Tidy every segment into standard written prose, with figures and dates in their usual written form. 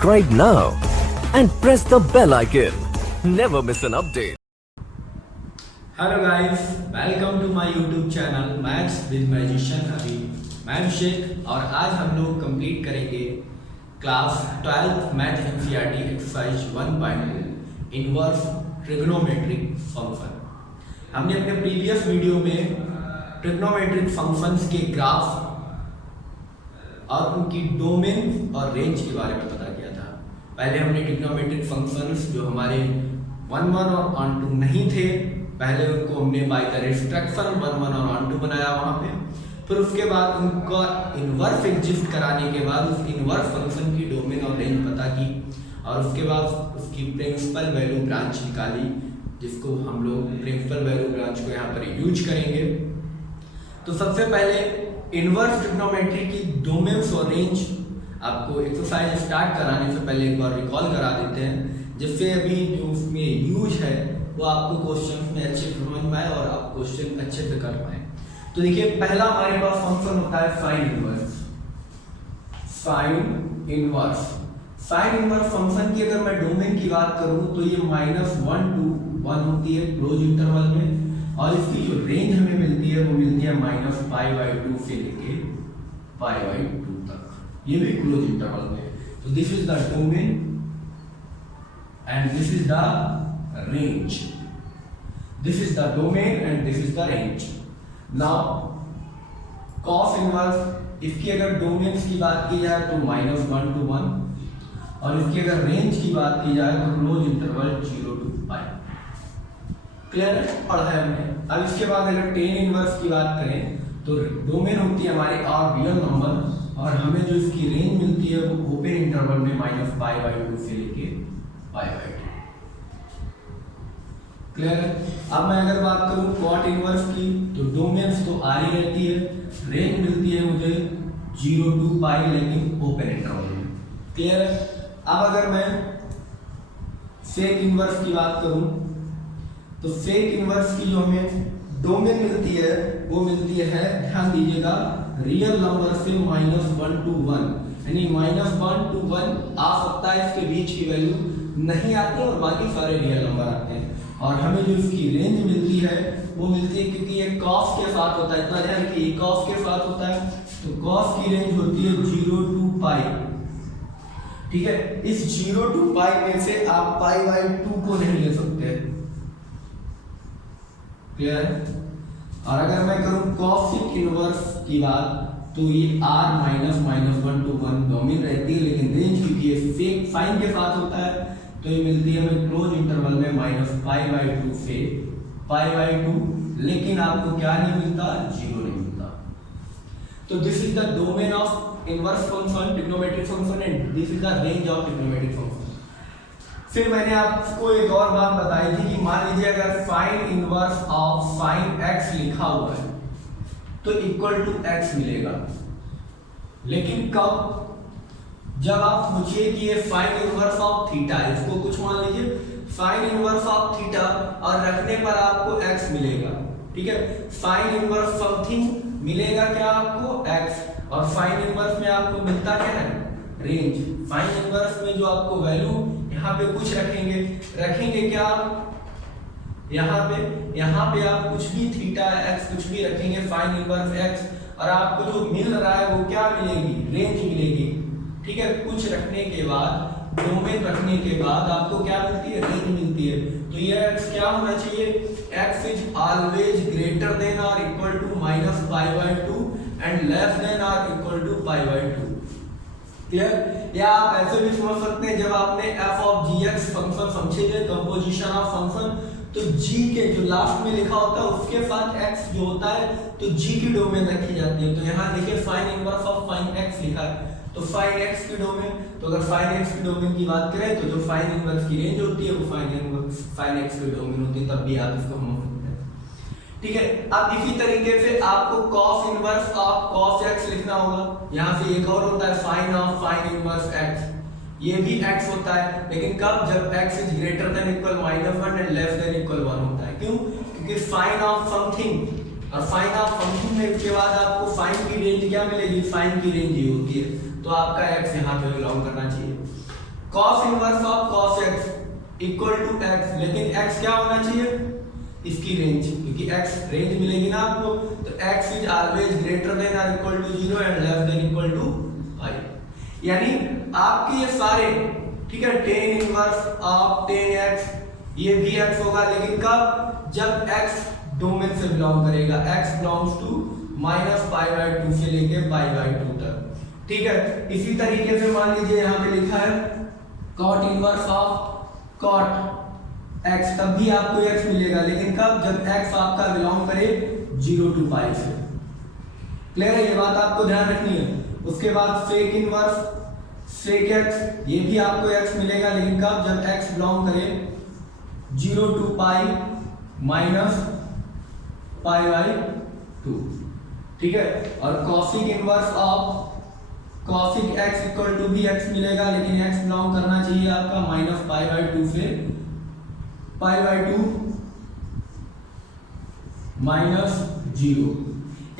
Subscribe now and press the bell icon. Never miss an update. Hello guys, welcome to my YouTube channel maths with magician अभी। मैं अभिषेक और आज हम लोग complete करेंगे class 12 math NCERT exercise 1.2 inverse trigonometric function. हमने अपने previous video में ट्रिग्नोमेट्रिक फंक्शंस के ग्राफ और उनकी डोमेन और रेंज के बारे में पता किया था। पहले हमने ट्रिग्नोमेट्रिक फंक्शंस जो हमारे 1 1 और ऑन 2 नहीं थे, पहले उनको हमने बाय द रिस्ट्रक्शन 1 1 और ऑन 2 बनाया वहाँ पे। फिर उसके बाद उनका इनवर्स एग्जिस्ट कराने के बाद उस इनवर्स फंक्शन की डोमेन और रेंज पता की और उसके बाद उसकी प्रिंसिपल वैल्यू ब्रांच निकाली, जिसको हम लोग प्रिंसिपल वैल्यू ब्रांच को यहाँ पर यूज करेंगे। तो सबसे पहले इनवर्स ट्रिग्नोमेट्री की डोमेन्स और रेंज आपको एक्सरसाइज स्टार्ट कराने से पहले एक बार रिकॉल करा देते हैं, जिससे अभी जो उसमें यूज है वो आपको क्वेश्चन में अच्छे से समझ में आए और आप क्वेश्चन अच्छे से कर पाए। तो देखिए, पहला हमारे पास फंक्शन होता है sine inverse. Sine inverse function की अगर मैं डोमेन की बात करूं तो ये -1 to 1 होती है क्लोज इंटरवल में, और इसकी जो रेंज हमें मिलती है वो मिलती है -π/2 से लेके π/2 तक, ये भी क्लोज इंटरवल में। तो this is the domain and this is the range. This is the domain and this is the range. Now cos inverse, इसकी अगर डोमेन्स की बात की जाए तो -1 to 1, और इसकी अगर रेंज की बात की जाए तो क्लोज इंटरवल 0 to π। क्लियर है, पढ़ा है हमने। अब इसके बाद अगर टेन इनवर्स की बात करें तो डोमेन होती है हमारे आर रियल नंबर, और हमें जो इसकी रेंज मिलती है वो ओपन इंटरवल में -π/2 से लेके π/2। क्लियर है। अब मैं अगर बात करूं कॉट इनवर्स की तो डोमेन्स तो आर ही रहती है, रेंज मिलती है मुझे 0 to π लेकिन ओपन इंटरवल में। क्लियर है। अब अगर मैं सेक इनवर्स की बात करूं तो सेक इनवर्स की जो हमें डोमेन मिलती है वो मिलती है, ध्यान दीजिएगा, रियल नंबर से -1 to 1, यानी -1 to 1 आ सकता है, इसके बीच की वैल्यू नहीं आती और बाकी सारे रियल नंबर आते हैं। और हमें जो इसकी रेंज मिलती है वो मिलती है, क्योंकि ये कॉस के साथ होता है, इतना ध्यान रखिए, ये कॉस के साथ होता है, तो कॉस की रेंज होती है 0 to π। ठीक है, इस 0 to π में से आप π/2 को नहीं ले सकते। क्लियर है। और अगर मैं करूं कॉसिक इनवर्स की बात तो ये r -1 to 1 डोमेन रहती है, लेकिन रेंज क्योंकि ये सेक साइन के साथ होता है तो ये मिलती है हमें क्लोज इंटरवल में -π/2 से π/2, लेकिन आपको क्या नहीं मिलता, 0 नहीं मिलता। तो this is the domain of inverse function trigonometric function and this is the range of trigonometric function. फिर मैंने आपको एक और बात बताई थी कि मान लीजिए अगर sign inverse of sine x लिखा हुआ है तो इक्वल टू x मिलेगा, लेकिन कब, जब आप पूछिए कि ये साइन इनवर्स ऑफ थीटा है, इसको कुछ मान लीजिए साइन इनवर्स ऑफ थीटा और रखने पर आपको x मिलेगा। ठीक है, साइन इनवर्स समथिंग मिलेगा क्या आपको, x, और साइन इनवर्स में आपको मिलता क्या है, रेंज। साइन इनवर्स में जो आपको वैल्यू यहाँ पे कुछ रखेंगे क्या, यहाँ पे आप कुछ भी थीटा x कुछ भी रखेंगे साइन इनवर्स x, और आपको जो मिल रहा है वो क्या मिलेगी, रेंज मिलेगी। ठीक है, कुछ रखने के बाद, डोमेन रखने के बाद आपको क्या मिलती है, रेंज मिलती है। तो ये x क्या होना चाहिए, x is always greater than और equal to -π/2 and less than और इक्वल टू π/2। क्लियर। या आप ऐसे भी समझ सकते हैं, जब आपने f of gx फंक्शन समझेंगे, कंपोजिशन ऑफ फंक्शन, तो g के जो लास्ट में लिखा होता है उसके साथ x जो होता है तो g की डोमेन रखी जाती है। तो यहाँ देखिए sign inverse of sine x लिखा है, तो साइन x की डोमेन, तो अगर साइन x की डोमेन की बात करें तो जो साइन इनवर्स की रेंज होती है वो साइन x की डोमेन होती है, तब भी आप इसको हम सकते हैं। ठीक है। अब इसी तरीके से आपको cos inverse of cos x लिखना होगा। यहाँ से एक और होता है sine of sine inverse x, ये भी x होता है, लेकिन कब, जब x is greater than equal -1 and less than equal 1 होता है। क्यों, क्योंकि साइन ऑफ समथिंग और साइन ऑफ समथिंग में के बाद आपको साइन की रेंज क्या मिलेगी, साइन की रेंज ये होती है, तो आपका x यहाँ पे बिलोंग करना चाहिए। Cos inverse of cos x equal to x, लेकिन एक्स क्या होना चाहिए, इसकी रेंज, क्योंकि एक्स रेंज मिलेगी ना आपको, तो x is always greater than और equal to 0 and less than equal to 5। यानी आपके ये सारे, ठीक है, tan inverse of tan x, ये भी एक्स होगा, लेकिन कब, जब एक्स डोमेन से बिलोंग करेगा, एक्स बिलोंग्स टू -π/2 से लेके π/2 तक, ठीक है। इसी तरीके से मान लीजिए यहाँ पे लिखा है cot inverse of cot x, तब भी आपको एक्स मिलेगा, लेकिन कब, जब एक्स आपका बिलोंग करे 0 to π से। क्लियर है, ये बात आपको ध्यान रखनी है। उसके बाद सेक इनवर्स सेक एक्स, ये भी आपको एक्स मिलेगा, लेकिन कब, जब एक्स बिलोंग करे 0 to π -π/2, ठीक है। और cosec inverse of cosec x equal to भी एक्स मिलेगा, लेकिन एक्स बिलोंग करना चाहिए आपका -π/2 से π/2 -0।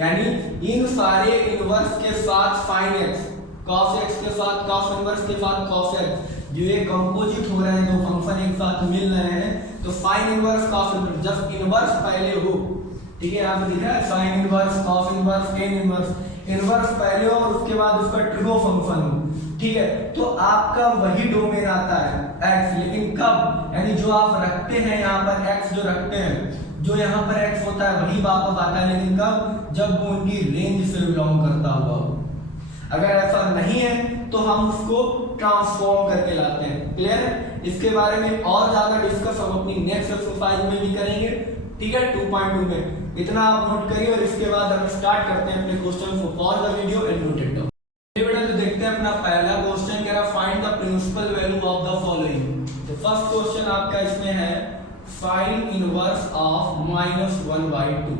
यानी इन सारे इनवर्स के साथ साइन एक्स, कॉस एक्स के साथ कॉस इनवर्स के साथ कॉस एक्स, जो ये कंपोजिट हो रहे हैं, दो फंक्शन एक साथ मिल रहे हैं, तो साइन इनवर्स कॉस इनवर्स, जब इनवर्स पहले हो, ठीक है, यहाँ पे लिखा है sine inverse cos inverse tan inverse, inverse पहले हो और उसके बाद उसका ट्रिगो फंक्शन हो, ठीक है, तो आपका वही डोमेन आता है एक्स, लेकिन कब, यानी जो आप रखते हैं यहाँ पर एक्स, जो रखते हैं, जो यहाँ पर एक्स होता है वही वापस आता है, लेकिन कब, जब वो उनकी रेंज से बिलोंग करता हुआ हो। अगर ऐसा नहीं है तो हम उसको ट्रांसफॉर्म करके लाते हैं। क्लियर है, इसके बारे में और ज्यादा डिस्कस हम अपनी नेक्स्ट एक्सरसाइज में भी करेंगे, ठीक है, 2.2 में। इतना आप नोट करिए और इसके बाद हम स्टार्ट करते हैं अपने क्वेश्चन को। Pause the video and note it down. बेटा तो देखते हैं अपना पहला क्वेश्चन, कह रहा find the principal value of the following. तो फर्स्ट क्वेश्चन आपका इसमें है साइन इनवर्स ऑफ -1/2।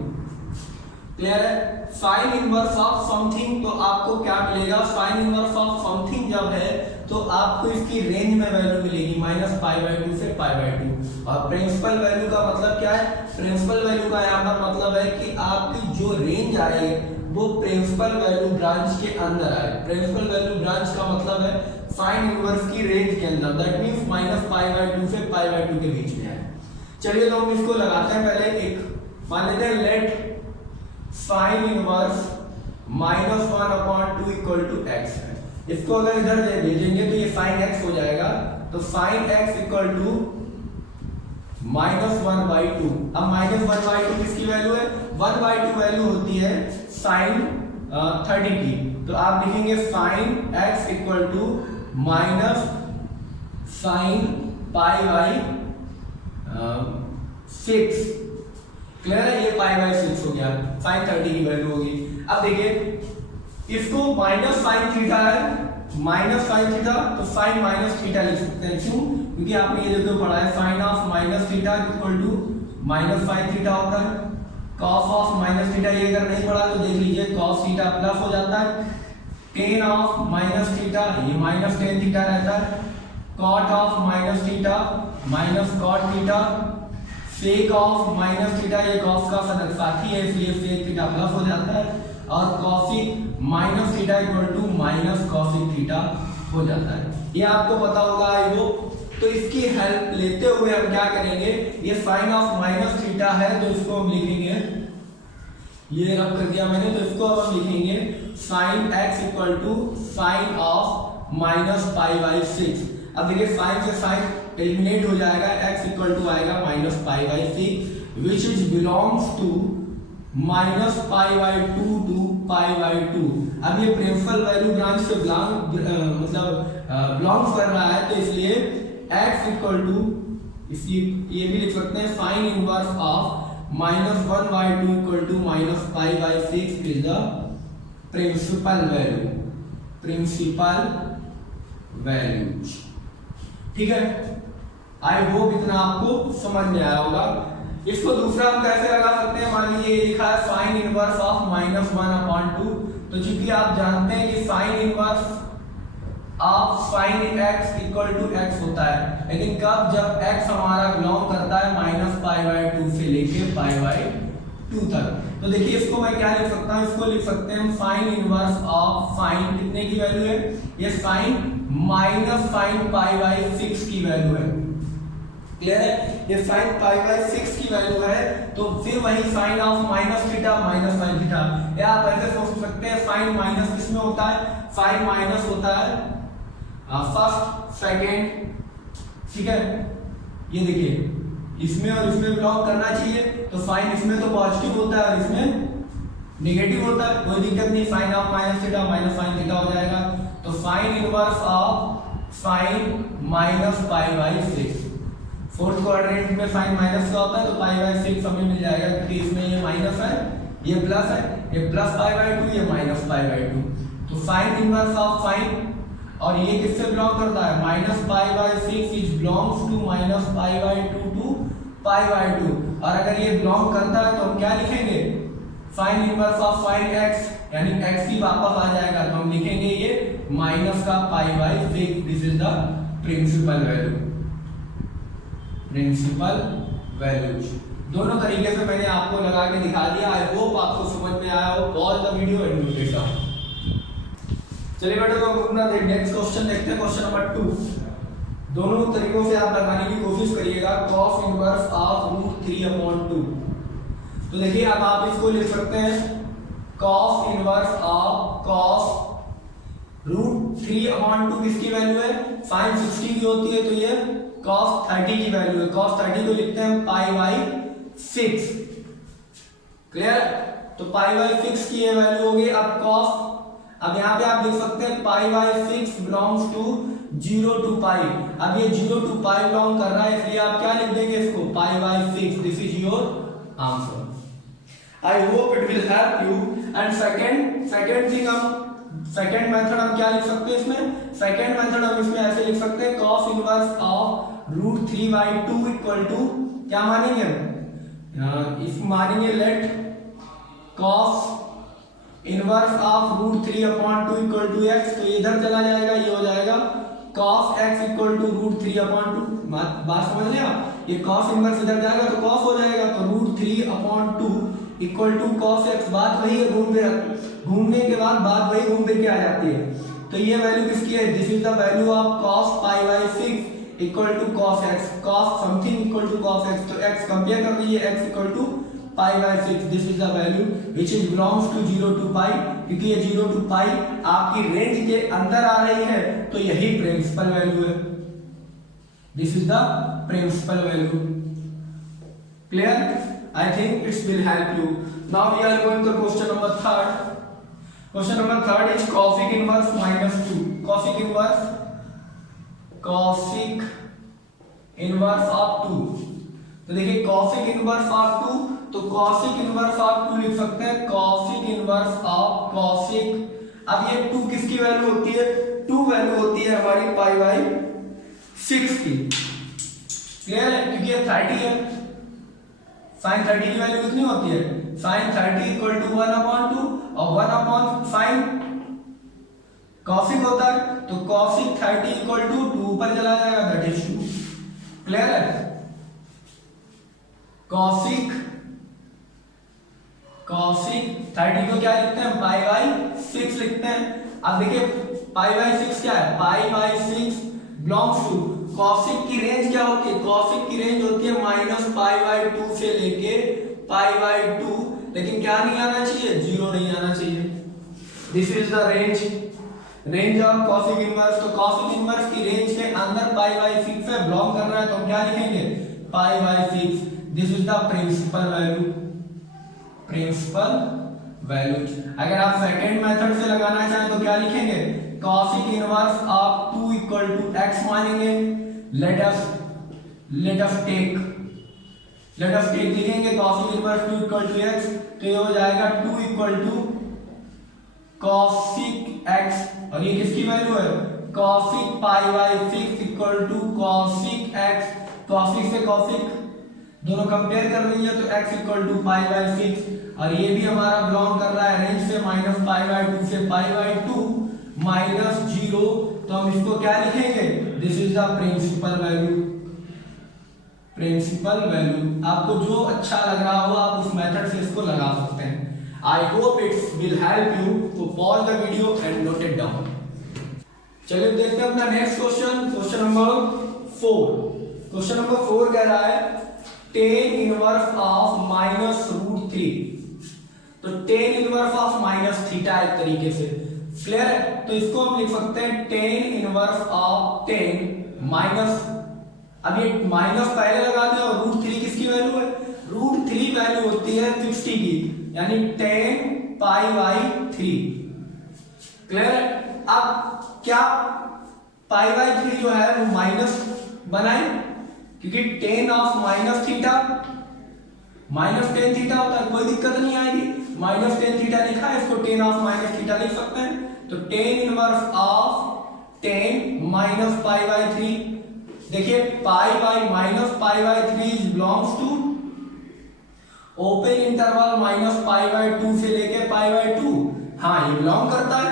क्लियर है, साइन इनवर्स ऑफ समथिंग, तो आपको क्या मिलेगा, साइन इनवर्स ऑफ समथिंग जब है तो आपको इसकी रेंज में वैल्यू मिलेगी -π/2 से π/2। और प्रिंसिपल वैल्यू का मतलब क्या है, प्रिंसिपल वैल्यू का यहाँ पर मतलब है कि आपकी जो रेंज आए वो प्रिंसिपल वैल्यू ब्रांच के अंदर आए। प्रिंसिपल वैल्यू ब्रांच का मतलब है साइन इनवर्स की रेंज के अंदर, दैट मींस -π/2 से π/2 के बीच में आए। चलिए तो हम इसको लगाते हैं। पहले एक मान लेते हैं, let sine inverse -1/2 equal to x है। इसको अगर इधर भेजेंगे तो ये साइन एक्स हो जाएगा, तो साइन एक्स इक्वल टू -1/2। अब -1/2 किसकी वैल्यू है, 1/2 वैल्यू होती है साइन 30 की, तो आप लिखेंगे sine x equal to minus sine π/6। Clear है, ये π/6 हो गया, साइन 30 की वैल्यू होगी। अब देखिए इसको माइनस साइन थीटा है, माइनस साइन थीटा, तो साइन माइनस थीटा लिख सकते हैं। क्यों, क्योंकि आपने ये देखो पढ़ा है sine of minus theta equal to minus sine theta होता है। कॉस ऑफ माइनस थीटा ये अगर नहीं पढ़ा तो देख लीजिए, कॉस थीटा प्लस हो जाता है। टेन ऑफ माइनस थीटा ये माइनस टेन थीटा रहता है। Cot of minus theta minus cot theta. Sec of minus theta ये कॉस का साथी है, इसलिए सेक थीटा प्लस हो जाता है। और cosec minus theta equal to minus cosec theta हो जाता है। ये आपको पता होगा आई वो। तो इसकी हेल्प लेते हुए हम क्या करेंगे, ये साइन ऑफ माइनस थीटा है तो इसको हम लिखेंगे, ये रब कर दिया मैंने, तो इसको हम लिखेंगे sine x equal to sine of -π/6। अब देखिए साइन से साइन एलिमिनेट हो जाएगा, x इक्वल टू आएगा -π/6 which is belongs to -π/2 to π/2। अब ये प्रिंसिपल वैल्यू ब्रांच से बिलोंग्स कर रहा है, तो इसलिए x इक्वल टू, ये भी लिख सकते हैं sine inverse of -1/2 equal to -π/6 is the principal value, principal value. ठीक है, आई होप इतना आपको समझ में आया होगा। इसको दूसरा हम कैसे लगा सकते हैं, मान लीजिए ये लिखा है साइन इनवर्स ऑफ -1/2, तो चूंकि आप जानते हैं कि sine inverse of sine x equal to x होता है, लेकिन कब, जब x हमारा बिलोंग करता है -π/2 से लेके π/2 तक। तो देखिए इसको मैं क्या लिख सकता हूँ, इसको लिख सकते हैं साइन इनवर्स ऑफ साइन, कितने की वैल्यू है, ये sine minus sine pi by 6 की वैल्यू है। क्लियर है? ये साइन पाई बाई 6 की वैल्यू है, तो फिर वही sine of minus theta minus sine theta, या आप ऐसे सोच सकते हैं साइन माइनस किसमें होता है, साइन माइनस होता है फर्स्ट सेकेंड, ठीक है। ये देखिए इसमें और इसमें बिलोंग करना चाहिए, तो साइन इसमें तो पॉजिटिव होता है और इसमें नेगेटिव होता है, कोई दिक्कत नहीं, sine of minus theta minus sine theta हो जाएगा। तो sine inverse of sine minus pi by 6, fourth quadrant में साइन माइनस का होता है, तो पाई बाई 6 हमें मिल जाएगा, क्योंकि इसमें ये माइनस है ये प्लस है, ये प्लस पाई बाई 2 ये माइनस पाई बाई 2। तो साइन इनवर्स ऑफ साइन, और ये किससे बिलोंग करता है, minus pi by 6 is belongs to minus pi by 2 to pi by 2। और अगर ये बिलोंग करता है तो हम क्या लिखेंगे, sine inverse of sine x, यानी x ही वापस आ जाएगा, तो हम लिखेंगे ये माइनस का pi by 6। This is the principal value, principal values. दोनों तरीके से मैंने आपको लगा के दिखा दिया। आई होप आपको समझ में आया हो। Pause the video and note it down. चलिए बेटा, तो हम अपना नेक्स्ट क्वेश्चन देखते हैं, क्वेश्चन नंबर 2। दोनों तरीकों से आप लगाने की कोशिश करिएगा। cos inverse of √3/2। तो देखिए अब आप इसको लिख सकते हैं cos इनवर्स ऑफ cos √3/2 किसकी वैल्यू है, sin 60 की होती है, तो ये cos 30 की वैल्यू है। cos 30 को लिखते हैं पाई बाई 6। क्लियर? तो पाई बाई 6 की ये वैल्यू होगी। अब cos, अब यहाँ पे आप लिख सकते हैं pi by 6 belongs to 0 to pi. अब ये 0 टू पाई बिलोंग कर रहा है, इसलिए आप क्या लिख देंगे इसको, पाई by 6। This is your answer. I hope it will help you. And second thing, हम सेकंड मेथड हम क्या लिख सकते हैं इसमें, सेकंड मेथड हम इसमें ऐसे लिख सकते हैं cos inverse of √3/2 equal to क्या मानेंगे, इस मानेंगे let cos inverse of √3/2 equal to x। तो इधर चला जाएगा, ये हो जाएगा cos x इक्वल टू √3/2। बात समझ लिया? ये cos इनवर्स इधर जाएगा तो cos हो जाएगा, तो √3/2 इक्वल टू cos x। बात वही है, घूमने के बाद बात वही घूम फिर के आ जाती है। तो ये वैल्यू किसकी है, this is the value of cos pi by 6 equal to cos x। cos something equal to cos x, तो x कंपेयर कर लीजिए, x equal to pi by 6। This is the value which is belongs to 0 to pi, क्योंकि ये 0 to पाई आपकी range के अंदर आ रही है, तो यही प्रिंसिपल वैल्यू है। This is the principal value. Clear? I think it will help you. Now we are going to question number 3rd. Question number 3rd is cosec inverse -2. Cosec inverse of 2. तो देखिए cosec inverse of 2, तो cosec inverse of 2 लिख सकते हैं cosec inverse of cosec। अब ये 2 किसकी value होती है, 2 वैल्यू होती है हमारी पाई बाई 6 की। क्लियर है? क्योंकि ये 30 है, साइन 30 की वैल्यू कितनी होती है, साइन 30 इक्वल टू 1/2 और 1 साइन कॉसिक होता है, तो कॉसिक 30 इक्वल टू 2 ऊपर चला जाएगा, दैट इज 2। क्लियर है? कॉसिक 30 को क्या लिखते हैं, पाई बाई 6 लिखते हैं। अब देखिए पाई बाई 6 क्या है, pi by 6 belongs to cosec की रेंज क्या होती है, कॉसिक की रेंज होती है माइनस पाई बाई 2 से लेके पाई बाई 2, लेकिन क्या नहीं आना चाहिए, 0 नहीं आना चाहिए। This is the range of cosec inverse. तो कॉसिक इनवर्स की रेंज के अंदर पाई बाई 6 से बिलोंग कर रहा है, तो हम क्या लिखेंगे, pi by 6। This is the principal value. अगर आप सेकंड मेथड से लगाना चाहें तो क्या लिखेंगे, cosec inverse of 2 equal to x मानेंगे। लेट अस टेक लिखेंगे cosec inverse 2 equal to x, तो ये हो जाएगा 2 इक्वल टू cosec x, और ये किसकी वैल्यू है, cosec pi by 6 equal to cosec x। cosec से cosec दोनों कंपेयर कर लीजिए, तो x equal to pi by 6, और ये भी हमारा बिलोंग कर रहा है रेंज से माइनस पाई बाई 2 से पाई बाई 2 माइनस 0, तो हम इसको क्या लिखेंगे, this is the principal value. आपको जो अच्छा लग रहा हो आप उस मेथड से इसको लगा सकते हैं। I hope it's will help you. तो pause the video and note it down. चलिए देखते हैं अपना next question, question number 4। Question number 4 कह रहा है tan इनवर्स ऑफ -√3। तो tan inverse of minus theta एक तरीके से क्लियर है, तो इसको हम लिख सकते हैं tan inverse of tan minus, अब ये माइनस पहले लगा दिया और √3 किसकी वैल्यू है, √3 वैल्यू होती है 60 की, यानी tan π/3 क्लियर है। अब क्या π/3 जो है वो माइनस बनाए, क्योंकि tan of minus theta minus tan theta होता है, कोई दिक्कत नहीं आएगी, माइनस टेन थीटा लिखा है, इसको tan ऑफ माइनस थीटा लिख सकते हैं। तो tan inverse of tan minus π/3, देखिए π/-π/3 बिलोंग्स टू ओपन इंटरवल -π/2 से लेके π/2, हाँ ये बिलोंग करता है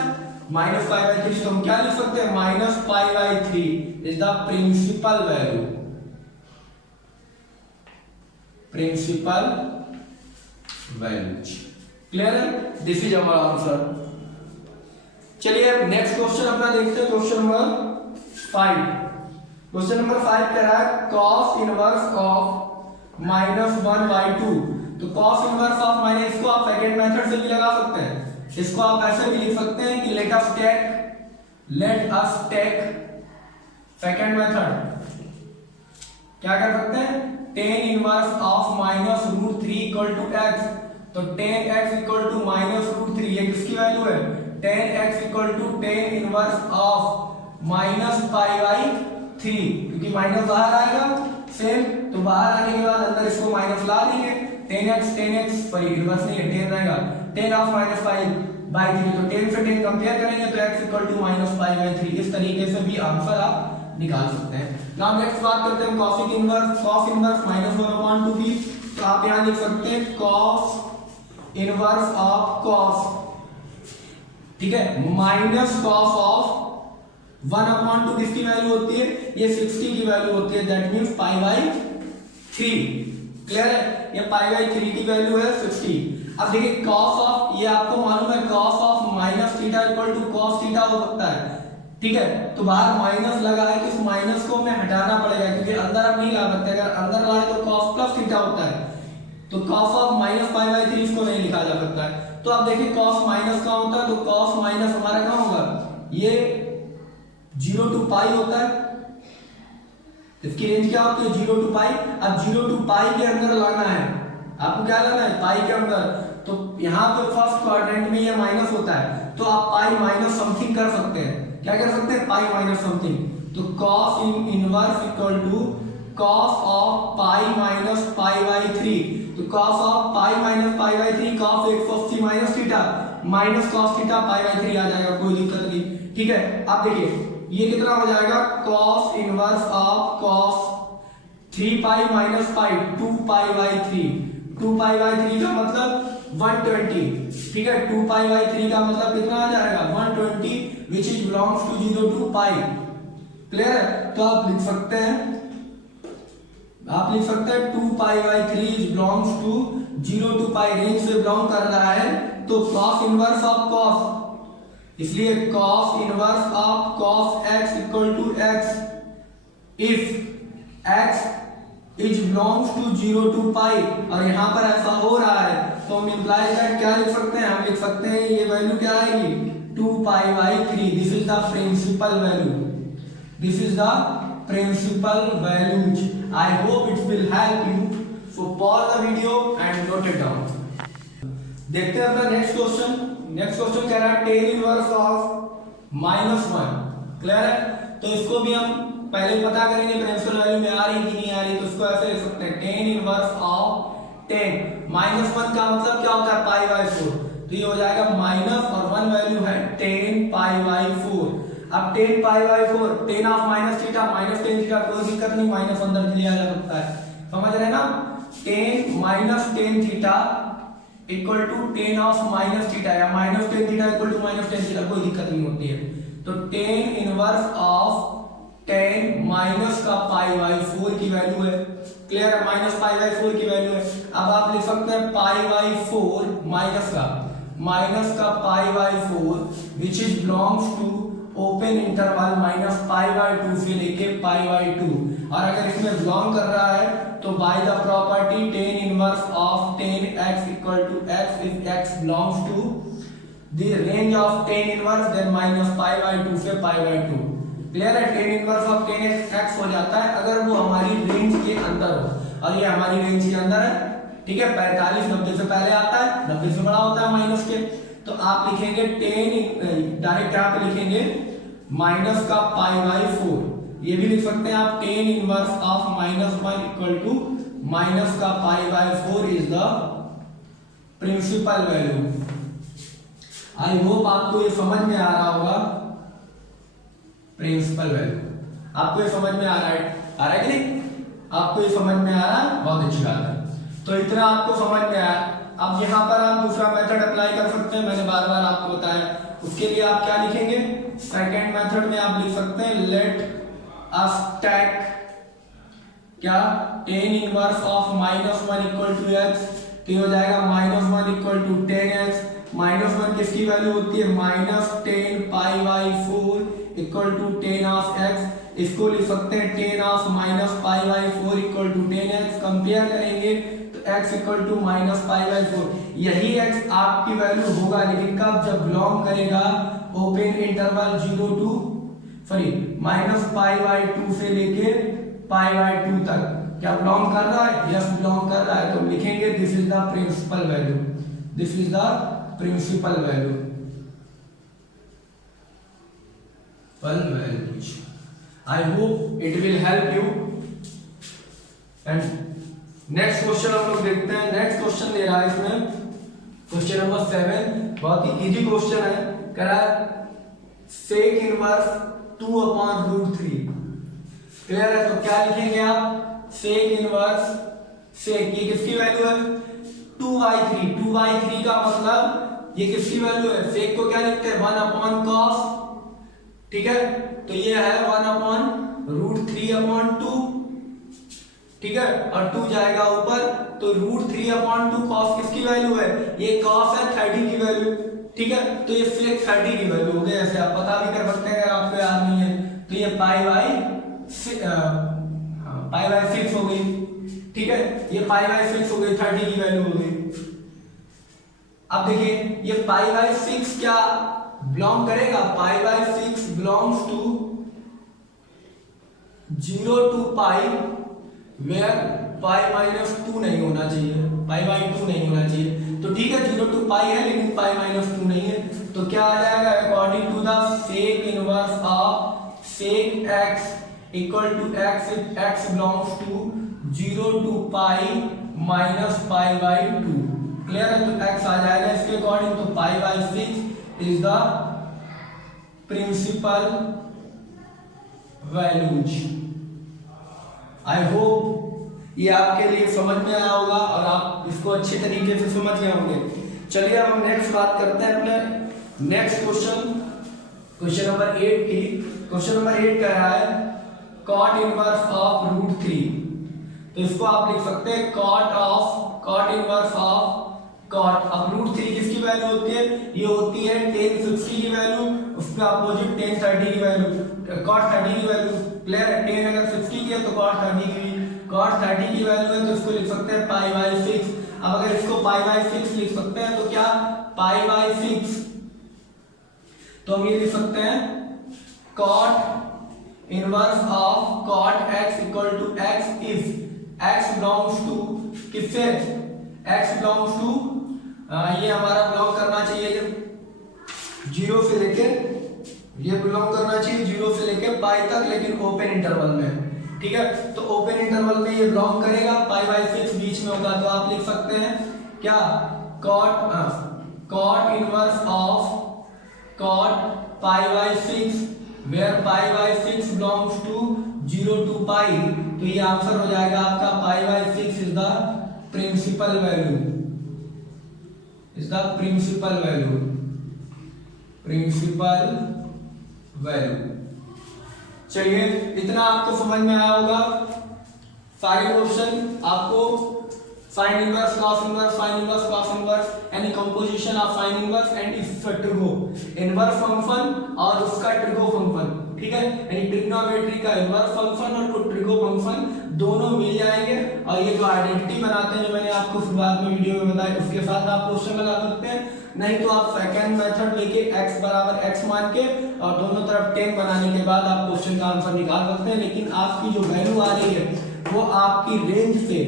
-π/3, तो हम क्या लिख सकते हैं, -π/3 is the principal value, principal values clear है, दिस इज आवर आंसर। चलिए अब नेक्स्ट क्वेश्चन अपना देखते हैं, क्वेश्चन नंबर 5। क्वेश्चन नंबर 5 कह रहा है cos इनवर्स ऑफ -1/2। तो cos इनवर्स ऑफ माइनस, इसको आप सेकंड मेथड से भी लगा सकते हैं, इसको आप ऐसे भी लिख सकते हैं कि let us take second method, क्या कर सकते हैं, tan inverse of -√3 equal to x, तो tan x इक्वल टू -√3, ये किसकी वैल्यू है, tan x equal to tan inverse of -π/3, क्योंकि माइनस बाहर आएगा सेम, तो बाहर आने के बाद अंदर इसको माइनस ला देंगे, tan x पर इनवर्स नहीं है, tan रहेगा, tan ऑफ -π/3, तो tan से tan कंपेयर करेंगे तो x इक्वल टू -π/3, इस तरीके से भी आंसर आप निकाल सकते हैं। नाउ नेक्स्ट बात करते हैं cos इनवर्स -1/2 की, तो आप यहां लिख सकते हैं cos इनवर्स ऑफ cos, ठीक है, माइनस cos ऑफ 1/2 किसकी वैल्यू होती है, ये 60 की वैल्यू होती है, दैट मींस π/3 क्लियर है, ये π/3 की वैल्यू है 60। अब देखिए cos ऑफ, ये आपको मालूम है cos of -θ equal to cos theta हो सकता है, ठीक है, तो बाहर माइनस लगा है कि इस माइनस को हमें हटाना पड़ेगा, क्योंकि अंदर आप नहीं ला सकते, अगर अंदर लाए तो cos प्लस थीटा होता है, तो cos ऑफ -π/3 इसको नहीं लिखा जा सकता है। तो आप देखिए cos माइनस का होता है, तो cos माइनस हमारा क्या होगा, ये 0 to π होता है, इसकी रेंज क्या होती है 0 to π। अब 0 to π के अंदर लाना है, आपको क्या लाना है, पाई के अंदर, तो यहाँ पे फर्स्ट क्वाड्रेंट में ये माइनस होता है, तो आप पाई माइनस समथिंग कर सकते हैं, क्या कर सकते हैं, पाई माइनस समथिंग, तो cos inverse equal to cos of pi minus π/3, तो cos of pi minus π/3 cos x minus theta minus cos theta π/3 आ जाएगा, कोई दिक्कत नहीं, ठीक है। अब देखिए ये कितना हो जाएगा, cos inverse of cos 3π minus pi 2π/3, 2π/3 का मतलब 120, ठीक है, 2π/3 का मतलब कितना आ जाएगा 120, which is belongs to 0 to π clear है। तो आप लिख सकते हैं 2π/3 is belongs to 0 to π, range से बिलोंग कर रहा है, तो cos इनवर्स ऑफ cos, इसलिए cos inverse of cos x equal to x, if x is belongs to 0 to π, और यहाँ पर ऐसा हो रहा है, तो हम इंप्लाई दैट क्या लिख सकते हैं, हम लिख सकते हैं ये वैल्यू क्या आएगी 2π/3, this is the principal value, this is the principal values. I hope it will help you, so pause the video and note it down. देखते हैं अपना नेक्स्ट क्वेश्चन। नेक्स्ट क्वेश्चन कह रहा है tan इनवर्स ऑफ -1 क्लियर है, तो इसको भी हम पहले पता करेंगे प्रिंसिपल वैल्यू में आ रही कि नहीं आ रही, तो इसको ऐसे लिख सकते हैं tan इनवर्स ऑफ 10 -1 का मतलब क्या होता है π/4, तो ये हो जाएगा माइनस और 1 वैल्यू है tan π/4। अब tan π/4 tan of minus theta minus tan theta, कोई दिक्कत नहीं, माइनस अंदर लिया जा सकता है, समझ रहे हैं ना, tan minus tan theta equal to tan of minus theta, या minus tan theta equal to minus tan theta, कोई दिक्कत नहीं होती है। तो tan inverse of tan minus का π/4 की वैल्यू है, क्लियर है, माइनस π/4 की वैल्यू है। अब आप लिख सकते हैं π/4 माइनस का π/4 which is belongs to open interval minus pi by two से लेके पाई बाई टू, और अगर इसमें बिलोंग कर रहा है तो by the property tan inverse of tan x equal to x if x belongs to the range of tan inverse then minus pi by two से पाई बाई टू। क्लियर है? Tan inverse of tan x हो जाता है अगर वो हमारी range के अंदर हो, और ये हमारी रेंज के अंदर है। ठीक है, 45 90 से पहले आता है, 90 से बड़ा होता है माइनस के, तो आप लिखेंगे टेन, डायरेक्ट यहाँ पे लिखेंगे माइनस का पाई बाई फोर। ये भी लिख सकते हैं आप tan inverse of minus one equal to minus का pi by four is the principal value. I hope आपको ये समझ में आ रहा होगा। प्रिंसिपल वैल्यू आपको ये समझ में आ रहा है कि नहीं? आपको ये समझ में आ रहा है, बहुत अच्छी बात है। तो इतना आपको समझ में आया। अब यहाँ पर आप दूसरा मेथड अप्लाई कर सकते हैं, मैंने बार बार आपको बताया। उसके लिए आप क्या लिखेंगे? सेकेंड मेथड में आप लिख सकते हैं लेट अस टेक क्या tan inverse of minus one equal to x, तो हो जाएगा minus one equal to tan x. Minus one किसकी वैल्यू होती है? Minus tan pi by four equal to tan of x. इसको लिख सकते हैं tan of minus pi by four equal to tan x. Compare करेंगे तो x equal to minus pi by four, यही x आपकी वैल्यू होगा, लेकिन कब? जब बिलोंग करेगा open interval zero to minus pi by two से लेके पाई बाई टू तक। क्या बिलोंग कर रहा है? यस बिलोंग कर रहा है, तो लिखेंगे this is the principal value, this is the principal value. I hope it will help you। and next question हम लोग देखते हैं। नेक्स्ट क्वेश्चन दे रहा है इसमें, क्वेश्चन नंबर 7, बहुत ही इजी क्वेश्चन है। कह रहा है sec inverse 2 upon root 3। Clear है? तो क्या लिखेंगे आप? सेक इनवर्स सेक, ये किसकी वैल्यू है? 2/3। 2/3 का मतलब ये किसकी वैल्यू है? सेक को क्या लिखते हैं? 1 अपॉन कॉस। ठीक है, तो ये है 1 अपॉन रूट 3 अपॉन 2। ठीक है, और 2 जाएगा ऊपर, तो रूट 3 अपॉन 2 कॉस किसकी वैल्यू है? ये कॉस है 30 की वैल्यू। ठीक है, तो ये सेक 30 की वैल्यू हो गई। ऐसे आप पता भी कर सकते हैं अगर आपको याद नहीं है तो। ये पाई बाई 6 हो गई। ठीक है, ये पाई बाई 6 हो गई, 30 की वैल्यू हो गई। अब देखिए ये पाई बाई 6 क्या बिलोंग करेगा? Pi by 6 belongs to 0 to pi, where pi minus 2 नहीं होना चाहिए, पाई बाई 2 नहीं होना चाहिए। तो ठीक है, 0 टू पाई है लेकिन पाई माइनस 2 नहीं है, तो क्या आ जाएगा? According to the sec inverse of sec x equal to x if x belongs to 0 to pi minus pi by 2। Clear है? तो एक्स आ जाएगा इसके अकॉर्डिंग, तो pi by 6 is the principal values. I hope ये आपके लिए समझ में आया होगा और आप इसको अच्छे तरीके से समझ गए होंगे। चलिए अब हम नेक्स्ट बात करते हैं अपने नेक्स्ट क्वेश्चन, क्वेश्चन नंबर 8 की। क्वेश्चन नंबर 8 कह रहा है कॉट इनवर्स ऑफ रूट 3। तो इसको आप लिख सकते हैं कॉट इनवर्स ऑफ कॉट। अब रूट 3 किसकी वैल्यू होती है? ये होती है tan 60 की वैल्यू, उसका अपोजिट tan 30 की वैल्यू, cot 30 की वैल्यू। क्लियर है? tan अगर 60 की है तो cot 30 की, cot 30 की वैल्यू है तो इसको लिख सकते हैं पाई बाई 6। अब अगर इसको पाई बाई 6 लिख सकते हैं तो क्या पाई बाई 6, तो हम ये लिख सकते हैं cot inverse of cot x equal to x if x belongs to किससे? x बिलोंग्स टू ये हमारा बिलोंग करना चाहिए 0 से लेके, ये बिलोंग करना चाहिए 0 से लेके पाई तक, लेकिन ओपन इंटरवल में। ठीक है, तो ओपन इंटरवल में ये बिलोंग करेगा, पाई बाई 6 बीच में होगा, तो आप लिख सकते हैं क्या cot inverse of cot pi by 6 where pi by 6 belongs to 0 to pi, तो ये आंसर हो जाएगा आपका pi by 6 is the principal value, is the principal value, principal value. चलिए इतना आपको समझ में आया होगा। सारे क्वेश्चन आपको sine inverse cos inverse sine inverse cos inverse, यानी composition of sine inverse and its trigo, inverse function और उसका ट्रिगो फंक्शन, ठीक है, यानी ट्रिग्नोमेट्री का इनवर्स फंक्शन और ट्रिगो फंक्शन दोनों मिल जाएंगे, और ये जो आइडेंटिटी बनाते हैं जो मैंने आपको शुरुआत में वीडियो में बताया, उसके साथ आप क्वेश्चन लगा सकते हैं। नहीं तो आप सेकंड मेथड लेके x बराबर x मान के और दोनों तरफ टेन बनाने के बाद आप क्वेश्चन का आंसर निकाल सकते हैं, लेकिन आपकी जो वैल्यू आ रही है वो आपकी रेंज से,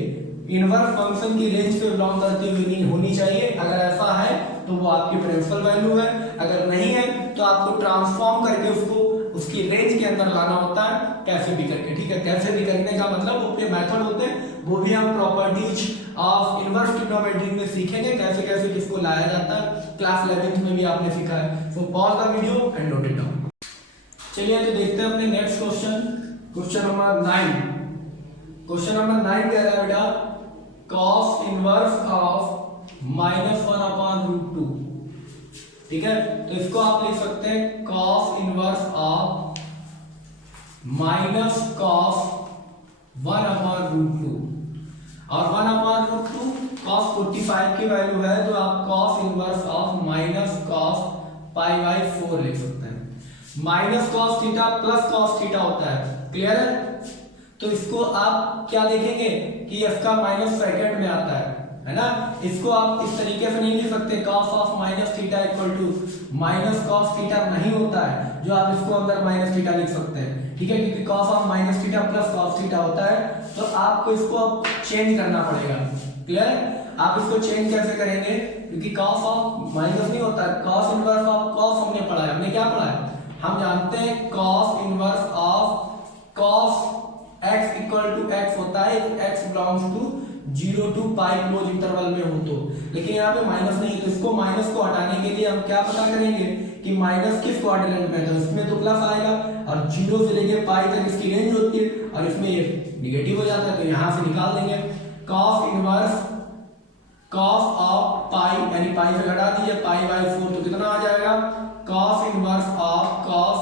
इनवर्स फंक्शन की रेंज से बिलोंग करती हुई होनी चाहिए। अगर ऐसा है तो वो आपकी प्रिंसिपल वैल्यू है, अगर नहीं है तो आपको ट्रांसफॉर्म करके उसको उसकी रेंज के अंदर लाना होता है, कैसे भी करके, ठीक है। कैसे भी करने का मतलब वो मेथड होते हैं, वो भी हम प्रॉपर्टीज ऑफ इनवर्स ट्रिग्नोमेट्री में सीखेंगे, कैसे कैसे किसको लाया जाता है, क्लास 11th में भी आपने सीखा है। सो pause the video and note it down. चलिए तो देखते हैं अपने next question, question number 9। Question number 9 कह रहा है बेटा cos इनवर्स ऑफ -1/√2, ठीक है। तो इसको आप लिख सकते हैं cos इनवर्स ऑफ -cos 1/√2, और 1/√2 cos 45 की वैल्यू है, तो आप cos इनवर्स ऑफ -cos π/4 लिख सकते हैं। -cos theta plus cos theta होता है, क्लियर है। तो इसको आप क्या देखेंगे कि इसका माइनस ब्रैकेट में आता है ना। इसको आप इस तरीके से नहीं लिख सकते cos of minus theta equal to minus cos theta नहीं होता है, जो आप इसको अंदर माइनस थीटा लिख सकते हैं, ठीक है, क्योंकि cos of minus theta plus cos theta होता है। तो आपको इसको अब चेंज करना पड़ेगा, क्लियर। आप इसको चेंज कैसे करेंगे, क्योंकि cos ऑफ माइनस नहीं होता है, cos इनवर्स ऑफ cos हमने पढ़ा है, हमने क्या पढ़ा है, हम जानते हैं cos inverse of cos x equal to x होता है, x belongs to 0 to π close interval में हो तो, लेकिन यहाँ पे माइनस नहीं है, तो इसको माइनस को हटाने के लिए हम क्या पता करेंगे कि माइनस किस क्वाड्रेंट में है, तो इसमें तो प्लस आएगा, और 0 से लेके π तक इसकी रेंज होती है, और इसमें ये निगेटिव हो जाता है, तो यहाँ से निकाल देंगे cos इनवर्स cos ऑफ π, यानी π से घटा दीजिए π/4, तो कितना आ जाएगा cos इनवर्स ऑफ cos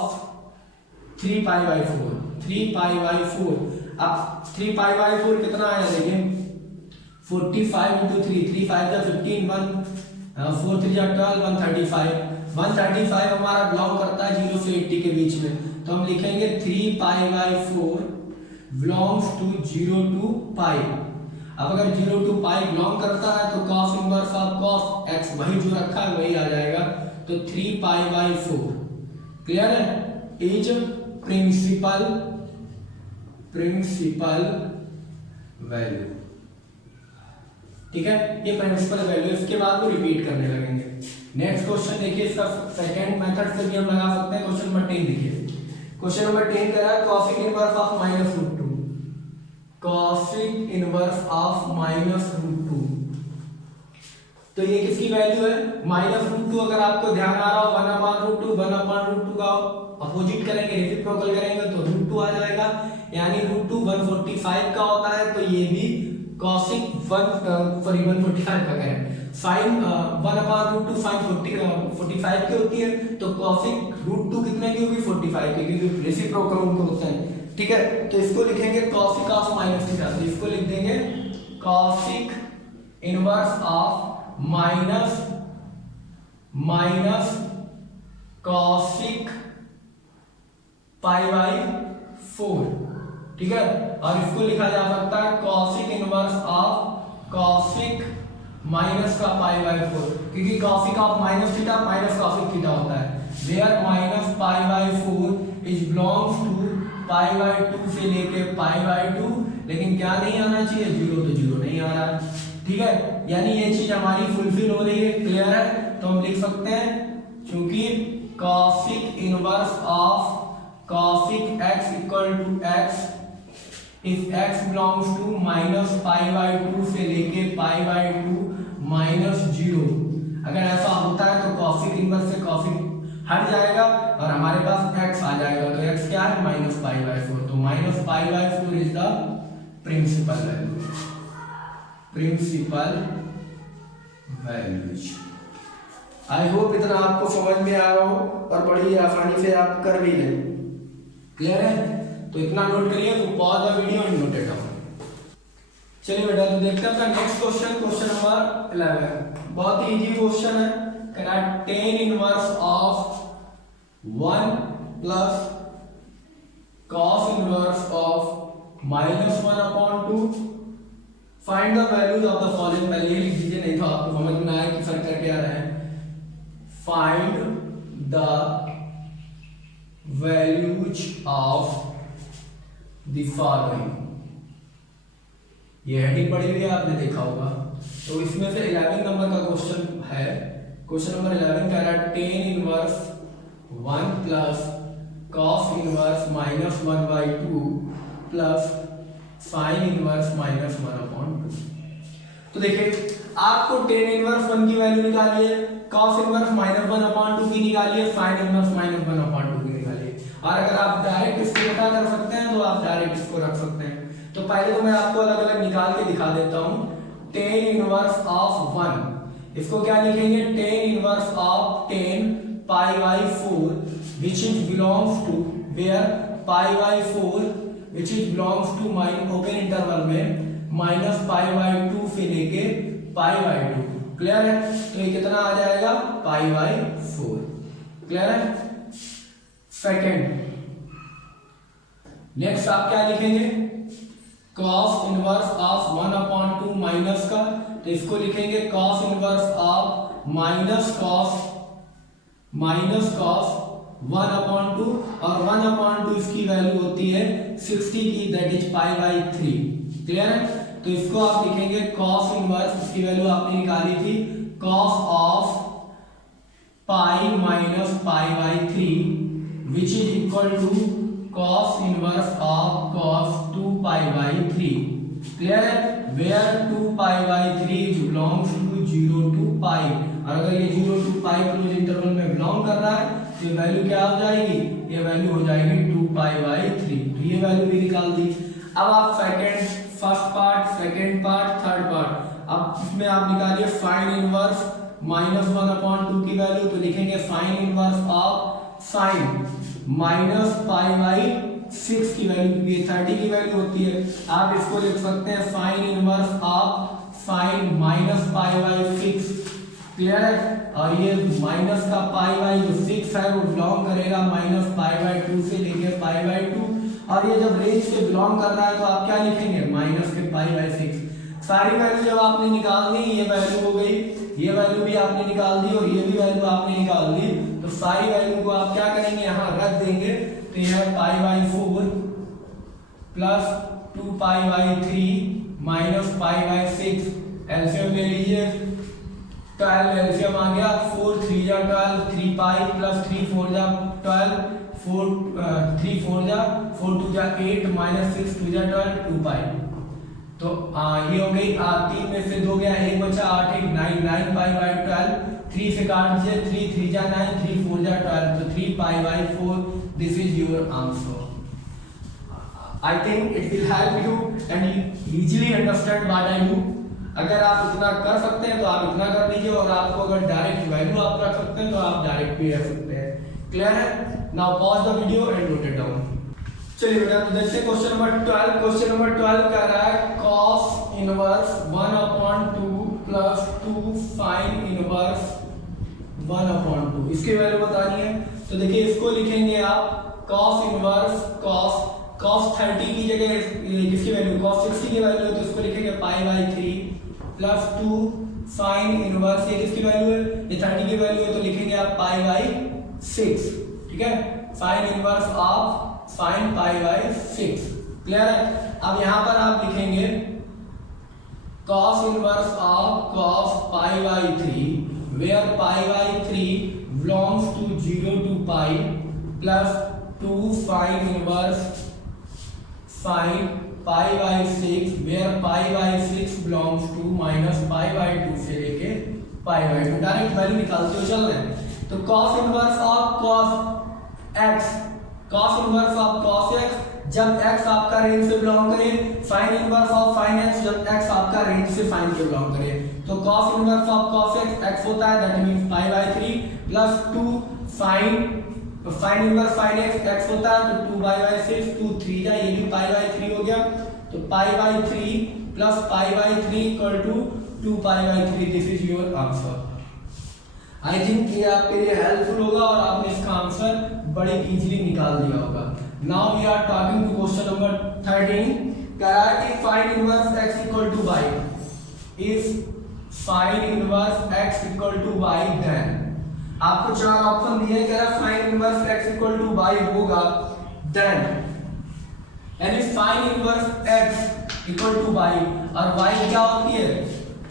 3π/4, 3π/4। अब 3π/4 कितना आया देखिए 45 × 3, 3 5 का 15, 1 4 3 12, 135 हमारा बिलोंग करता है 0 से 80 के बीच में, तो हम लिखेंगे 3π/4 बिलोंग्स टू 0 to π। अब अगर 0 to π बिलोंग करता है तो cos inverse of cos x वही जो रखा है वही आ जाएगा, तो 3π/4, क्लियर है, इज प्रिंसिपल वैल्यू, ठीक है, ये प्रिंसिपल वैल्यू। इसके बाद वो रिपीट करने लगेंगे। नेक्स्ट क्वेश्चन देखिए, इसका सेकंड मेथड से भी हम लगा सकते हैं। क्वेश्चन नंबर 10 देखिए, क्वेश्चन नंबर 10 कह रहा है cosec inverse of -√2, cosec inverse of -√2, तो ये किसकी वैल्यू है -√2। अगर आपको ध्यान आ रहा हो 1/√2 का अपोजिट करेंगे, रेसिप्रोकल करेंगे तो √2 आ जाएगा, यानी √2 145 का होता है, तो ये भी cosec 145 का करें, sin 1/√2 sin 45 की होती है, तो cosec √2 कितने की होगी 45 की, क्योंकि रेसिप्रोकल उनको होता है, ठीक है। तो इसको लिखेंगे cosec ऑफ माइनस थीटा, तो इसको लिख देंगे cosec inverse of minus cosec π/4, ठीक है। और इसको लिखा जा सकता है cosec inverse of cosec minus का π/4, क्योंकि cosec of minus theta minus cosec theta होता है, where minus π/4 is belongs to π/2 से लेके π/2, लेकिन क्या नहीं आना चाहिए 0, तो 0 नहीं आ रहा है, ठीक है, यानी ये चीज हमारी फुलफिल हो रही है, क्लियर है। तो हम लिख सकते हैं क्योंकि cosec inverse of cosec x equal to x if x belongs to -π/2 से लेके π/2 -0, अगर ऐसा होता है तो cosec इनवर्स से cosec हट जाएगा और हमारे पास x आ जाएगा, तो x क्या है -π/4, तो -π/4 is the principal values. I hope इतना आपको समझ में आ रहा हो और बड़ी आसानी से आप कर भी लें, क्लियर है। तो इतना नोट करिए, तो pause the video and note it down. चलिए बेटा तो देखते हैं अपना नेक्स्ट क्वेश्चन, क्वेश्चन नंबर 11। बहुत ही इजी क्वेश्चन है। कहना tan inverse of 1 plus cos inverse of -1/2 find the values of the following. पहले ही लिख दीजिए, नहीं तो आपको समझ में आया कि सर क्या कह रहे हैं। Find the values of the following. ये हेडिंग पढ़ी हुई है, आपने देखा होगा। तो इसमें से 11 नंबर का क्वेश्चन है। क्वेश्चन नंबर 11 कह रहा है tan inverse 1 plus cos inverse -1/2 plus sin inverse -1/2। तो देखिए आपको tan इनवर्स 1 की वैल्यू निकाली है, cos इनवर्स -1/2 की निकाली है, sin इनवर्स -1/2 की निकाली है। और अगर आप डायरेक्ट इसको पता कर सकते हैं तो आप डायरेक्ट इसको रख सकते हैं। तो पहले तो मैं आपको अलग अलग निकाल के दिखा देता हूं। tan इनवर्स ऑफ 1, इसको क्या लिखेंगे, tan inverse of 10 π/4 which is belongs to where π/4 which is belongs to mine open interval में -π/2 से लेके π/2। क्लियर है? तो ये कितना आ जाएगा, π/4। क्लियर है? सेकंड नेक्स्ट आप क्या लिखेंगे, cos इनवर्स ऑफ 1/2 माइनस का, तो इसको लिखेंगे cos inverse of minus cos 1/2 और 1/2 इसकी वैल्यू होती है 60 की, दैट इज π/3। क्लियर है? तो इसको आप लिखेंगे cos इनवर्स, इसकी वैल्यू आपने निकाली थी cos of pi minus π/3 which is equal to cos inverse of cos 2π/3। Clear है? where 2π/3 belongs to 0 to π, और अगर ये 0 to π क्लोज इंटरवल में बिलोंग कर रहा है तो ये वैल्यू क्या हो जाएगी, ये वैल्यू हो जाएगी 2π/3। तो ये वैल्यू भी निकाल दी। अब आप first part, second part, third part, अब इसमें आप निकालिए sin इनवर्स -1/2 की वैल्यू। तो लिखेंगे sin इनवर्स ऑफ sin -π/6 की वैल्यू, ये 30 की वैल्यू होती है। आप इसको लिख सकते हैं sin inverse of sin -π/6। Clear है? और ये माइनस का π/6 है वो बिलोंग करेगा -π/2 से लेके π/2, और ये जब रेंज से बिलोंग कर रहा है तो आप क्या लिखेंगे, माइनस के π/6। सारी वैल्यू जब आपने निकाल दी, ये वैल्यू हो गई, ये वैल्यू भी आपने निकाल दी और ये भी वैल्यू आपने निकाल दी। तो सारी वैल्यू को आप क्या करेंगे, यहाँ रख देंगे। तो यह π/4 प्लस 2π/3 माइनस π/6। एलसीएम ले लीजिए, 12 एलसीएम आ गया, 4 3 जा 12, 3π प्लस 3 4 जा 12, 3 4 जा 4 2 जा 8 माइनस 6 2 जा 12, 2π। तो ये हो गई 3 में से 2 गया, 1 बचा, 8 1 9 9π/12। 3 से काट दीजिए, 3 3 जा 9, 3 4 जा 12, तो 3π/4। This is your answer. I think it will help you and you easily understand what I do. अगर आप इतना कर सकते हैं तो आप इतना कर लीजिए, और आपको अगर डायरेक्ट वैल्यू आप रख सकते हैं तो आप डायरेक्ट भी रख सकते हैं। क्लियर है? Now pause the video and note it down. चलिए बेटा तो देखते हैं क्वेश्चन नंबर 12। क्वेश्चन नंबर 12 कह रहा है cos inverse 1/2 plus 2 sin inverse 1/2, इसकी वैल्यू बतानी है। तो देखिए इसको लिखेंगे आप cos इनवर्स cos 30 की जगह किसकी वैल्यू, cos 60 की वैल्यू है, तो इसको लिखेंगे π/3 प्लस 2 sin इनवर्स, ये किसकी वैल्यू है, ये 30 की वैल्यू है, तो लिखेंगे आप π/6। ठीक है? sin inverse of sin π/6। Clear है? अब यहां पर आप लिखेंगे cos inverse of cos π/3 where π/3 belongs to 0 to π plus 2 sin inverse sin π/6 where π/6 belongs to minus π/2 से लेके π/2। डायरेक्ट वैल्यू निकालते हो चल रहे हैं। तो cos inverse of cos x, cos inverse of cos x जब x आपका रेंज से बिलोंग करे, sin inverse of sin x जब x आपका रेंज से sin से बिलोंग करे। तो cos inverse of cos x x होता है, that means π/3 plus 2 sin inverse sin x x होता है, तो 2π/6, 2 3 जा, ये भी π/3 हो गया, तो π/3 plus pi by 3 equal to 2 pi by 3। This is your answer. I think ये आपके लिए हेल्पफुल होगा और आपने इसका आंसर बड़े इजीली निकाल दिया होगा। Now we are talking to question number 13। कह रहा है कि find inverse x equal to y। If find inverse x equal to y then आपको चार ऑप्शन दिए। कह रहा है find inverse x equal to y होगा देन, यानी find inverse x equal to y और y क्या होती है?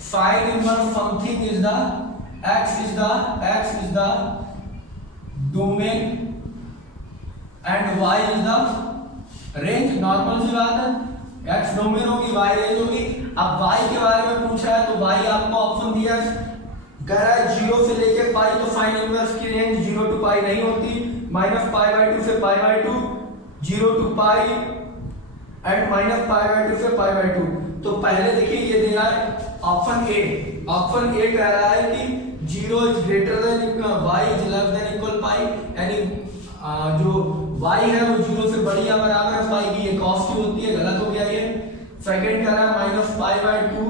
Find inverse something is the x is the domain and y is the range। Normal सी बात है, x डोमेन होगी y range होगी। अब y के बारे में पूछा है तो y आपको ऑप्शन दिया है, कह रहा है 0 से लेके पाई, तो फाइंड इनवर्स की रेंज 0 टू पाई नहीं होती, माइनस पाई बाई 2 से pi by 2, 0 to pi and minus pi by 2 से पाई बाई 2। तो पहले देखिए ये दे रहा है ऑप्शन ए कह रहा है कि 0 is greater then y is less than equal pi, यानी जो y है वो 0 से बड़ी या बराबर है पाई की, ये cos की होती है, गलत हो गया ये। सेकंड कह रहा है minus pi by 2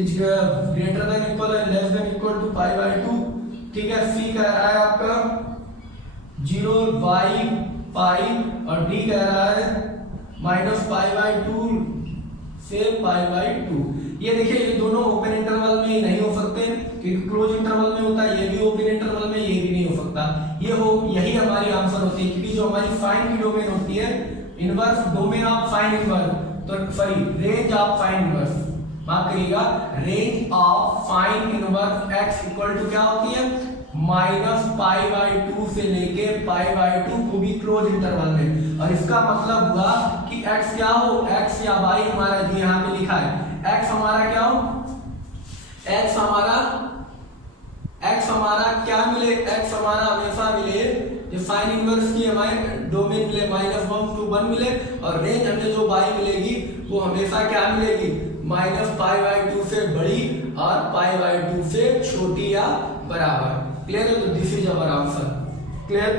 is greater than equal and less than equal to pi by 2, ठीक है। सी कह रहा है आपका 0 y पाई और डी कह रहा है माइनस पाई बाई 2 से पाई बाई 2। ये देखिए ये दोनों ओपन इंटरवल में ही नहीं हो सकते क्योंकि क्लोज इंटरवल में होता है, ये भी ओपन इंटरवल में, ये भी नहीं हो सकता। यही हमारी आंसर होती है, क्योंकि जो हमारी फाइंड की डोमेन होती है inverse domain of find inverse, तो sorry range of find inverse, माफ करिएगा, range of find inverse x equal to क्या होती है? माइनस पाई बाई 2 से लेके पाई बाई 2, वो भी क्लोज इंटरवल में। और इसका मतलब हुआ कि x क्या हो, x या y हमारा जी यहाँ पे लिखा है, x हमारा क्या हो, x हमारा क्या मिले, x हमारा हमेशा मिले जो फाइन इनवर्स की हमारे डोमेन मिले -1 to 1 मिले, और रेंज हमें जो y मिलेगी वो हमेशा क्या मिलेगी, माइनस पाई बाई 2 से बड़ी और पाई बाई 2 से छोटी या बराबर। क्लियर है? तो this is our answer. Clear?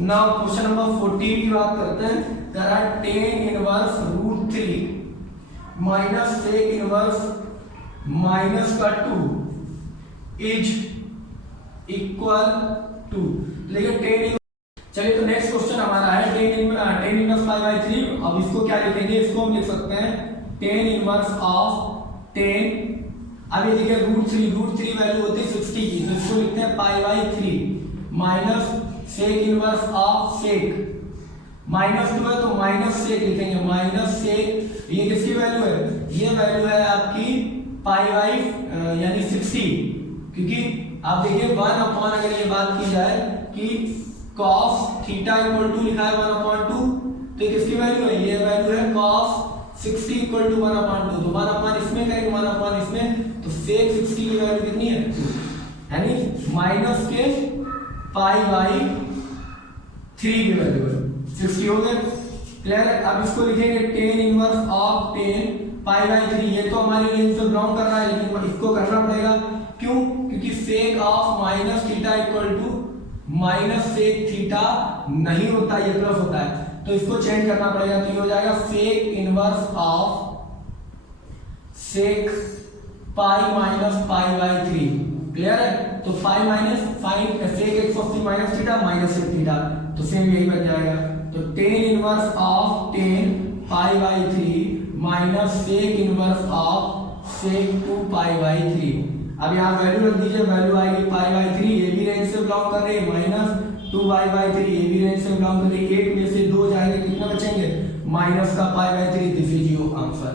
Now question number 14 की बात करते हैं। there are tan inverse √3 minus sec inverse minus का 2 इज इक्वल टू, लेकिन tan। चलिए तो नेक्स्ट क्वेश्चन हमारा है tan इनवर्स पाई बाई 3। अब इसको क्या लिखेंगे, इसको हम लिख सकते हैं tan इनवर्स ऑफ tan, अब ये देखिए √3 वैल्यू होती है 60 की, तो इसको लिखते हैं pi by 3 minus sec inverse of sec, -2 है तो माइनस सेक लिखेंगे, माइनस सेक, ये किसकी वैल्यू है, ये वैल्यू है आपकी पाई बाई यानी 60, क्योंकि आप देखिए 1 अपॉन, अगर ये बात की जाए कि cos थीटा इक्वल टू लिखा है 1/2, तो ये किसकी वैल्यू है, ये वैल्यू है cos 60 इक्वल टू 1/2, तो 1 अपॉन इसमें करेंगे 1 अपॉन इसमें, तो sec 60 की वैल्यू कितनी है, यानी माइनस के पाई बाई 3 की वैल्यू है 60 हो गए। क्लियर है? अब इसको लिखेंगे tan inverse of tan pi by 3, ये तो हमारी रेंज से बिलोंग कर रहा है, लेकिन इसको करना पड़ेगा, क्यों, क्योंकि sec of minus theta equal to minus sec theta नहीं होता, ये प्लस होता है, तो इसको चेंज करना पड़ेगा, तो ये हो जाएगा sec inverse of sec pi minus pi by 3। Clear है? तो pi minus fine sec x minus theta minus sec theta, तो सेम यही बन जाएगा, तो tan inverse of tan pi by 3 minus sec inverse of sec 2 pi by 3। अब यहाँ value रख दीजिए, वैल्यू आएगी पाई बाई 3, ये भी रेंज से बिलोंग कर रही है, माइनस 2 पाई बाई 3, ये भी रेंज से बिलोंग कर रही है, 1 में से 2 जाएंगे, कितना बचेंगे, माइनस का pi by 3। This is your answer.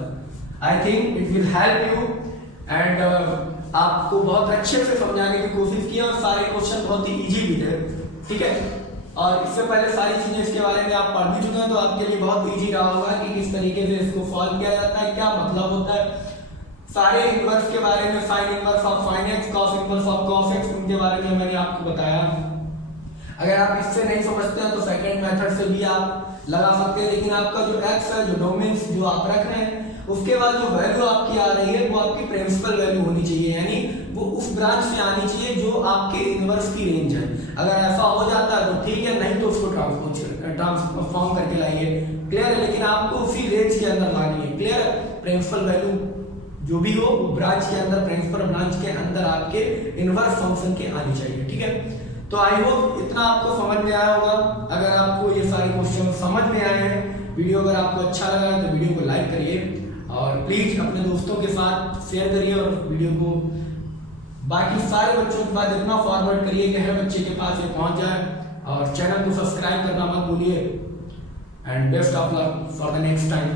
I think it will help you and आपको बहुत अच्छे से समझाने की कोशिश की और सारे क्वेश्चन बहुत ही इजी भी थे, ठीक है। और इससे पहले सारी चीजें इसके बारे में आप पढ़ भी चुके हैं, तो आपके लिए बहुत इजी रहा होगा कि किस तरीके से इसको सॉल्व किया जाता है, क्या मतलब होता है, सारे इनवर्स के बारे में, sign inverse of sine x, cos inverse of cos x, उनके बारे में मैंने आपको बताया। अगर आप इससे नहीं समझते हैं तो सेकंड मेथड से भी आप लगा सकते हैं, लेकिन आपका जो एक्स है, जो डोमेन्स जो आप रख रहे हैं, उसके बाद जो वैल्यू आपकी आ रही है वो आपकी प्रिंसिपल वैल्यू होनी चाहिए, यानी वो उस ब्रांच से आनी चाहिए जो आपके इनवर्स की रेंज है। अगर ऐसा हो जाता है तो ठीक है, नहीं तो उसको ट्रांसफॉर्म करके लाइए। क्लियर है? लेकिन आपको उसी रेंज के अंदर लानी है। क्लियर है? प्रिंसिपल वैल्यू जो भी हो वो ब्रांच के अंदर, प्रिंसिपल ब्रांच के अंदर आपके इनवर्स फंक्शन के आने चाहिए। ठीक है, तो आई होप इतना आपको समझ में आया होगा। अगर आपको ये सारे क्वेश्चन समझ में आए हैं, वीडियो अगर आपको अच्छा लगा है तो वीडियो को लाइक करिए और प्लीज अपने दोस्तों के साथ शेयर करिए और वीडियो को बाकी सारे बच्चों के पास इतना फॉरवर्ड करिए कि हर बच्चे के पास ये पहुंच जाए। और चैनल को सब्सक्राइब करना मत भूलिए। And best of luck for the next time.